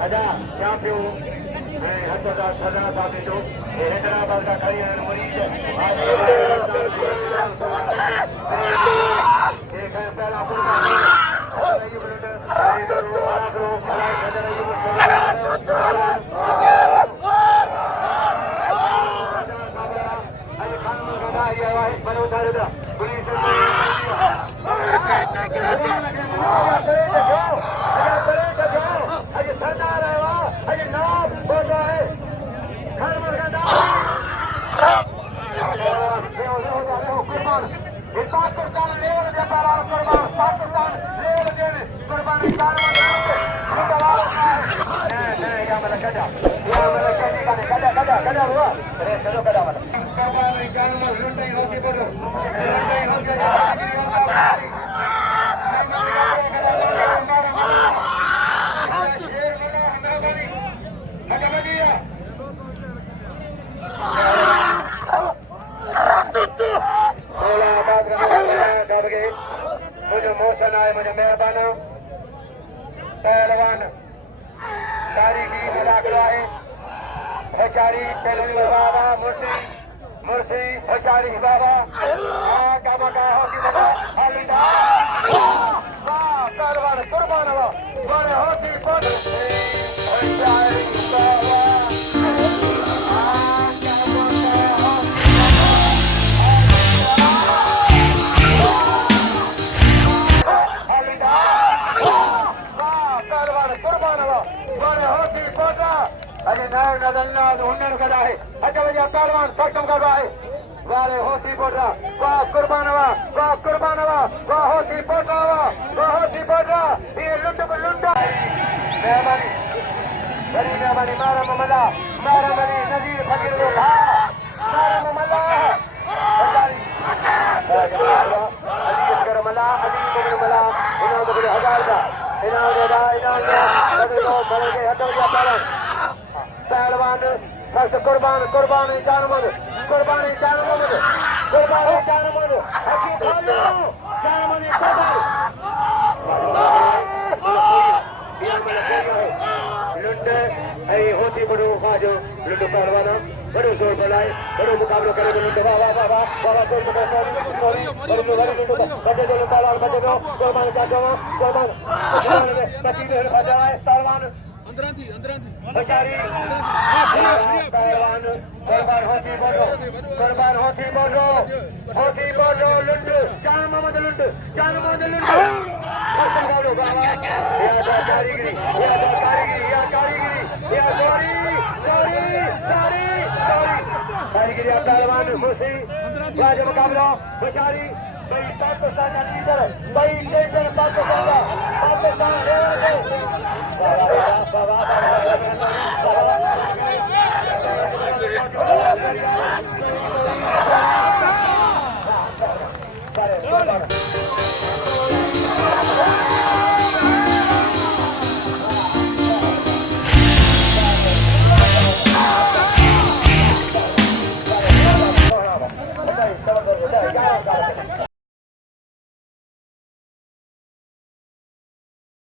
अच्छा यहाँ पे वो खतरनाक साथी जो हैदराबाद का खड़ी मरीज मुझे मोशन आए मुझे मेहरबाना पहलवान तारीखी मलाखरो आहे होशियारी पहलवान बाबा मुर्सी होशियारी बाबा कामा होकी बाबा हालिदा पहलवान कुर्बान बड़े होकी होशियारी बाबा पहलवान सक्षम कर रहा है वाले होती बोल रहा वाह कुर्बान वाह होती बोल रहा वाह होती बोल रहा ये लुंड मेहरबानी बड़ी मेहरबानी मारा ममला नजीर फकीर लोग मारा ममला पहलवान कुर्बानी जानमन लुंड होती बड़ो जो लुंड पहलवाना बड़ो जोर बनाए बड़ो मुकाबला करे लुंड वाह जोर पहलवान अंदर थी पहलवान कुर्बान होती बोलो लुंड जान मोहम्मद लुंड कारीगिरी पहलवान मुर्सी मुकाबला होशियारी भाई पाकिस्तान का लीडर भाई पाकिस्तान